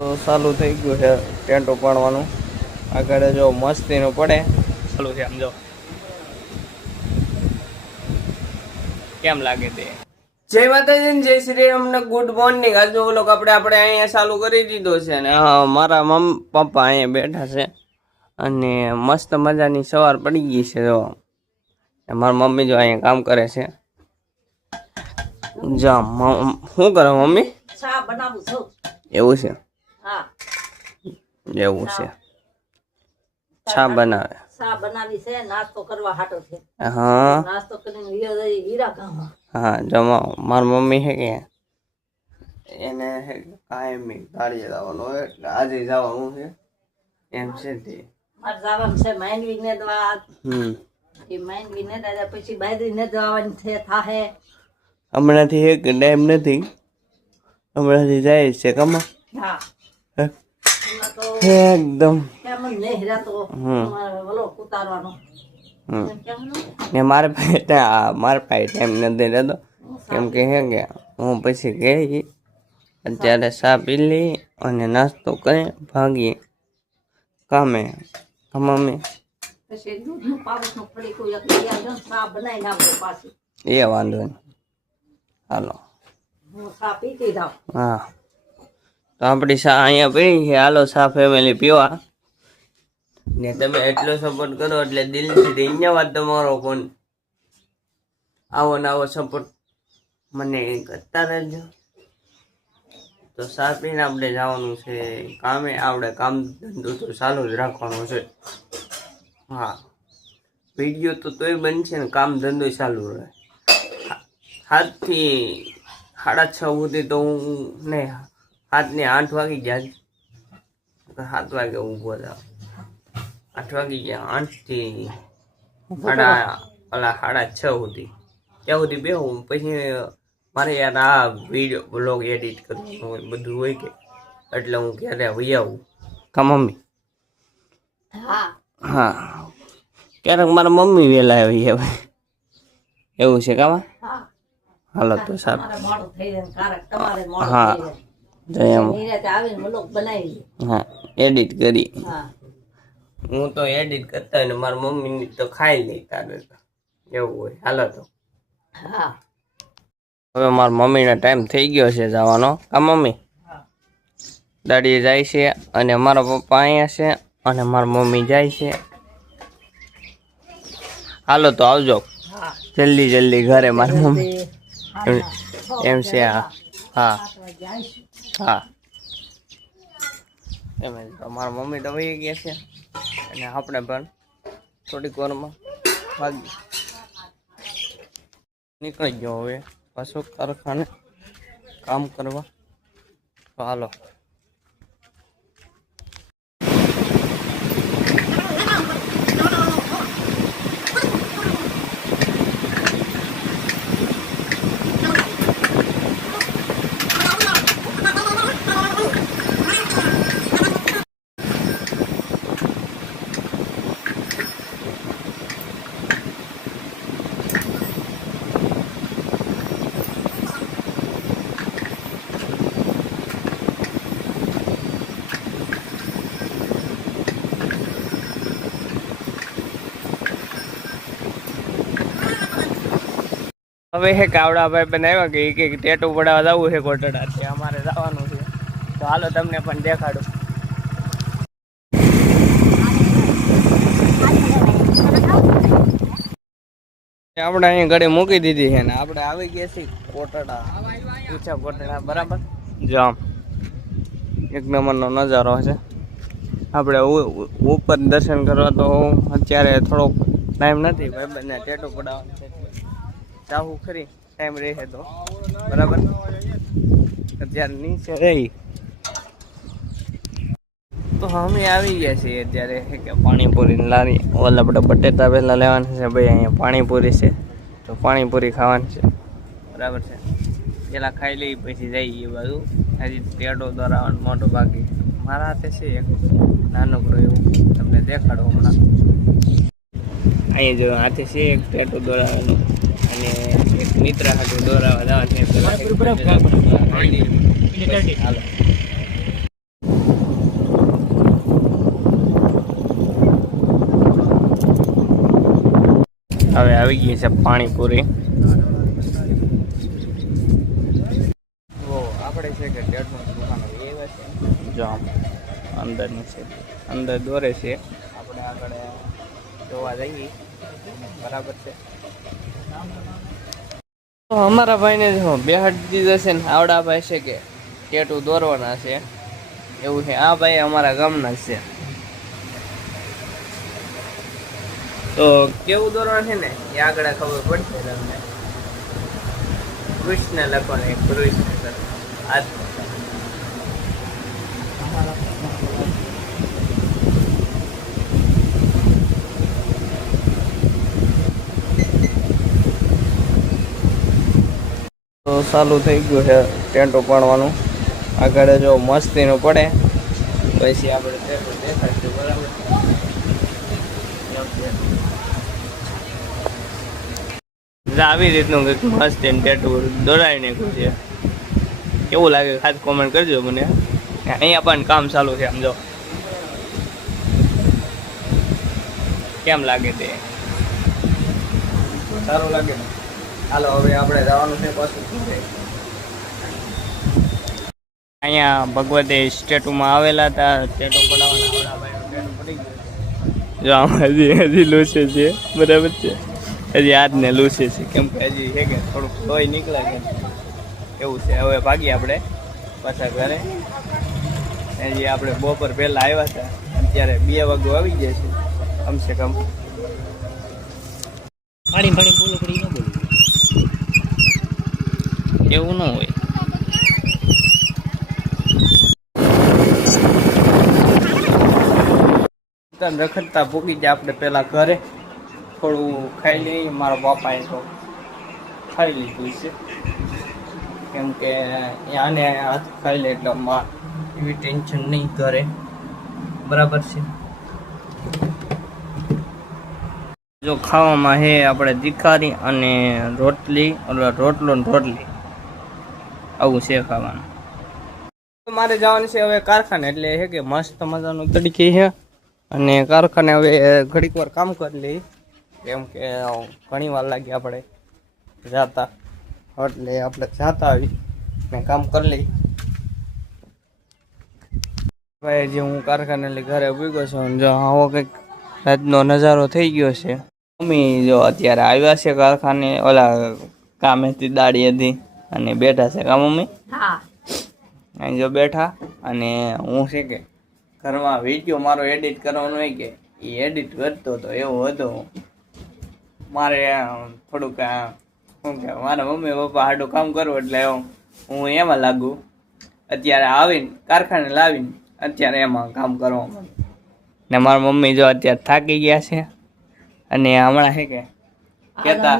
તો ચાલુ થઈ ગયું છે ટેન્ટો પાડવાનું. આગળ જો મસ્તીનું પડે ચાલુ છે. આમ જો કેમ લાગે તે. જય માતાજી ને જય શ્રી રામ ને ગુડ મોર્નિંગ. આજનો વ્લોગ આપણે અહીંયા ચાલુ કરી દીધો છે ને મારા પપ્પા અહીંયા બેઠા છે અને મસ્ત મજાની સવાર પડી ગઈ છે. જો મારા મમ્મી જો અહીંયા કામ કરે છે. જા શું કરે મમ્મી? ચા બનાવું છું. એવું છે? હા એવું છે. ચા બનાવે. ચા બનાવી છે, નાસ્તો કરવા હાટો છે. હા નાસ્તો કરીને હીરા ગામમાં. હા જમા મારી મમ્મી છે કે એને કાયમી ગાડીએ જવાનું હોય એટલે આજે જવાનું છે એમ છે. તે મારે જવાનું છે માંડવી ને દવા. એ માંડવી ને દાદા પછી બાજરી ને જવાની છે થાહે. હમણાંથી એક ટાઈમ નથી, હમણાંથી જાય છે કમા. હા એકદમ કેમ નહીં હેરાતો ઓલો ઉતારવાનો ને મારે પાસે ટાઈમ નથી રહેતો કેમ કે હે કે હું પછી ગઈ અત્યારે ચા પી લઈ અને નાસ્તો કરી ભાગીએ કામે. મમ્મી પછી દૂધનું પાવસનું પડી કોઈ ચા બનાવી નાખો પાછી. એ વાંધો નહીં, હાલો હું ચા પીતી જાઉં. હા તો આપણી ચા અહીંયા પડી છે. હાલો ચા ફેમિલી પીવા ને તમે એટલો સપોર્ટ કરો એટલે દિલથી ધન્યવાદ તમારો. પણ આવો ને આવો સપોર્ટ મને કરતા રહેજો. તો ચા પીને આપણે જવાનું છે કામે. આપણે કામ ધંધો તો ચાલુ જ રાખવાનો છે. હા વિડીયો તો તોય બનશે ને કામ ધંધો ચાલુ રહે. 7 થી 6:30 સુધી તો હું નહીં, 7 ને 8 વાગી ગયા. 7 વાગે ઊભો થાવ, 8 વાગી ગયા. 8 થી 6:30 સુધી ત્યાં સુધી બેહું. પછી મારે યાર આ વિડીયો બ્લોગ એડિટ કરવાનું હોય, બધું હોય કે એટલે હું ક્યારે વહી આવું કા મમ્મી? હા ક્યારેક મારા મમ્મી વહેલા આવી હવે એવું છે કામાં. હાલો તો સારું. હા હા એડિટ કરી. હું તો એડિટ કરતા હોય ને મારા મમ્મીની તો ખાઈ નહીં તારે તો એવું હોય. હાલો તો હવે મારા મમ્મીનો ટાઈમ થઈ ગયો છે જવાનો કા મમ્મી? દાડીએ જાય છે અને મારા પપ્પા અહીંયા છે અને મારા મમ્મી જાય છે. હાલો તો આવજો જલ્દી જલ્દી ઘરે મારી મમ્મી એમ છે. હા હા એમ મારા મમ્મી તો વહી ગયા છે અને આપણે પણ થોડીક વારમાં ભાગી નીકળી ગયો હવે પાછો કારખાને કામ કરવા. તો હાલો હવે હે કાવડા ભાઈ બનાવ્યા કે એક ટેટુ પડાવવા જવું છે કોટડા છે. અમારે જવાનું છે તો હાલો તમને પણ દેખાડું. આપણે અહીંયા ઘડી મૂકી દીધી છે ને આપણે આવી ગયા છીએ કોટડા, ઊંચા કોટડા બરાબર. જો આમ એક નંબરનો નજારો છે. આપણે ઉપર દર્શન કરવા તો અત્યારે થોડોક ટાઈમ નથી ભાઈ બંને ટેટુ પડાવવાનું છે. જાવું ખરી ટાઈમ રહે તો બરાબર. અત્યારે નીચે રહી તો અમે આવી ગયા છીએ અત્યારે કે પાણીપુરીની લારી. ઓલા આપણે બટેટા પહેલાં લેવાના છે ભાઈ. અહીંયા પાણીપુરી છે તો પાણીપુરી ખાવાની છે બરાબર છે. પેલા ખાઈ લઈ પછી જઈએ એ બાજુ. હજી ટેટો દોરાવાનું મોટો બાકી મારા હાથે છે એક નાનકડું એવું, તમને દેખાડો હમણાં. અહીંયા જો હાથે છે એક ટેટો દોરાવાનું અને એક મિત્ર હાથે દોરાવા જવાનું છે. હવે આવી ગઈ છે પાણીપુરી. આપણે છે કે ટેટની દુકાન એવા છે જો આમ અંદરની છે, અંદર દોરે છે. આપણે આગળ જોવા જઈએ બરાબર છે. તો અમારા ભાઈને જો બેહાડી દીધા છે ને આવડા ભાઈ છે કે ટેટુ દોરવાના છે એવું છે. આ ભાઈ અમારા ગામના જ છે. તો કેવું દોરવાનું છે ને એ આગળ ખબર પડશે તમને. કૃષ્ણ લખવાનું, કૃષ્ણ આ તો ચાલુ થઈ ગયું છે ટેન્ટો પાડવાનું. આગળ જો મસ્તીનું પડે પછી આપણે ટેન્ટો દેખાડશું બરાબર. આવી રીતનું કંઈક મસ્તી ટેટુ દોરાઈ નાખ્યું છે. કેવું લાગે ખાસ કોમેન્ટ કરજો મને. અહીંયા પણ કામ ચાલુ છે આમ જો કેમ લાગે તે સારું લાગે ને. હાલો હવે આપણે જવાનું છે પાછું. અહીંયા ભગવતી સ્ટેટુમાં આવેલા હતા ટેટો પડાવવાના. આવડા ભાઈ ટેટો પડી ગયો. જો આમ હજી લૂસે છે બરાબર છે. હજી હાથને લૂસે છે કેમ કે હજી છે કે થોડુંક લોહી નીકળે છે એવું છે. હવે ભાગીએ આપણે પાછા ઘરે. હજી આપણે બપોર પહેલા આવ્યા હતા, અત્યારે 2 વાગ્યે આવી જાય છે કમસે કમ. પાણી પાણી બોલો પડી ન બોલું એવું ન હોય. રખડતા ભૂકી જાય આપણે પેલા ઘરે થોડું ખાઈ લઈએ. મારા બાપાએ તો ખાઈ લીધું છે કેમ કે આને હાથ ખાઈ લે એટલે એવી ટેન્શન નહીં કરે બરાબર છે. જો ખાવામાં હે આપણે તીખારી અને રોટલી, રોટલો ને રોટલી આવું છે ખાવાનું. મારે જવાનું છે હવે કારખાને, એટલે છે કે મસ્ત મજાનું તડકી છે અને કારખાને હવે ઘડીક વાર કામ કરી લઈ કેમ કે ઘણી વાર લાગી આપણે જાતા, એટલે આપણે જાતા આવી ને કામ કરી લઈ. ભાઈ જે હું કારખાને લઈ ઘરે ઉભી છું. જો આવો કંઈક રાતનો નજારો થઈ ગયો છે. મમ્મી જો અત્યારે આવ્યા છે કારખાને, ઓલા કામેથી દાડી હતી અને બેઠા છે. કા મમ્મી? હા અહીં જો બેઠા અને હું છે કે ઘરમાં વિડીયો મારો એડિટ કરવાનો હોય કે એ એડિટ કરતો હતો. એવો હતો મારે થોડુંક શું કે મારા મમ્મી પપ્પા હાડું કામ કરવું એટલે હું એમાં લાગુ. અત્યારે આવીને કારખાને લાવીને અત્યારે એમાં કામ કરવા ને મારા મમ્મી જો અત્યારે થાકી ગયા છે અને હમણાં છે કે કેતા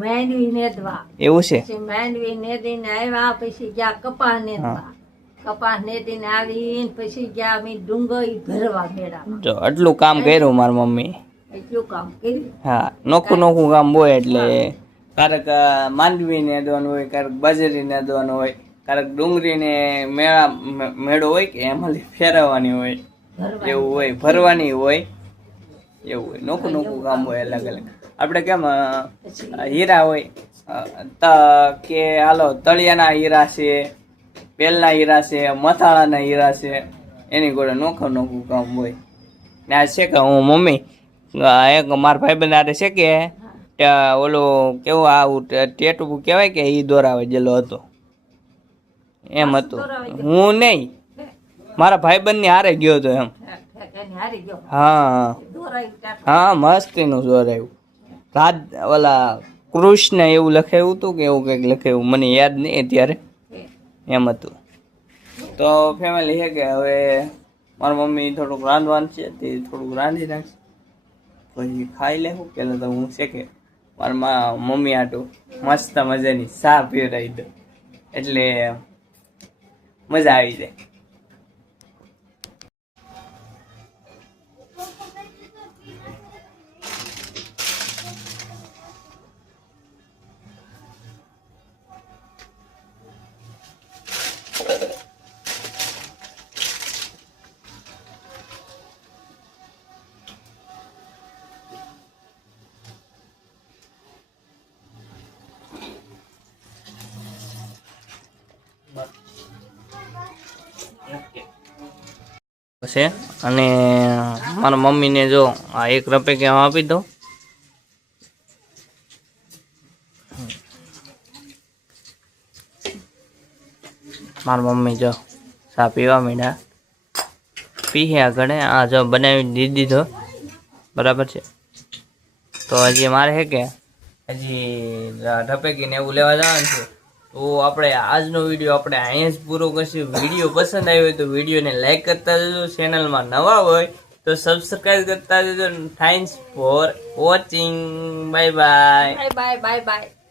માંડવી નેદવા એવું છે. પછી માંડવી નેદીને આવ્યા, પછી ગયા કપાસ નેદવા. કપાસ નેદીને આવીને પછી ગયા અમે ડુંગળી ભરવા મેળા. જો આટલું કામ કર્યું મારા મમ્મી. એટલું કામ કર્યું. હા, નોખું નોખું કામ હોય એટલે ક્યારેક માંડવી નેદવાનું હોય, ક્યારેક બાજરી નેદવાનું હોય, ક્યારેક ડુંગળીને મેળો હોય કે એમાં ફેરવવાની હોય, એવું હોય ભરવાની હોય, એવું હોય. નોખું નોખું કામ હોય અલગ અલગ. આપણે કેમ હીરા હોય કે હાલો તળિયાના હીરા છે, પેલના હીરા છે, મથાળાના હીરા છે, એની જોડે નોખું નોખું કામ હોય. ને આ છે કે હું મમ્મી એક મારા ભાઈબંધ આરે છે કે ઓલું કેવું આવું ટેટુ કહેવાય કે એ દોરાવે જેલો હતો એમ હતું. હું નહીં, મારા ભાઈબંધની હારે ગયો હતો એમ. હા હા, મસ્તીનું દોરાયું. રાજ ઓલા કૃષ્ણ એવું લખાયું હતું કે એવું કંઈક લખાયું, મને યાદ નહીં અત્યારે. એમ હતું. તો ફેમિલી છે કે હવે મારી મમ્મી થોડુંક રાંધવાનું છે તે થોડુંક રાંધી નાખશે પછી ખાઈ લેવું. પહેલાં તો હું છે કે મારા મમ્મી આટું મસ્ત મજાની ચા પીવડાવી દઉં એટલે મજા આવી જાય. છે અને મારા મમ્મીને જો આ 1 રૂપિયા કે આપી દો. મારા મમ્મી જો ચા પીવા માંડ્યા. પીએ આગળ આ જો બનાવી દીધી તો બરાબર છે. તો હજી મારે હે કે હજી ઢપેકીને એવું લેવા જવાનું છે. તો આપણે આજનો વિડીયો આપણે અહીંયા જ પૂરો કરશું. વિડીયો પસંદ આવ્યો હોય તો વિડીયોને લાઈક કરતા જજો. ચેનલમાં નવા હોય તો સબસ્ક્રાઈબ કરતા જજો. Thanks for watching. Bye bye. Bye bye bye bye.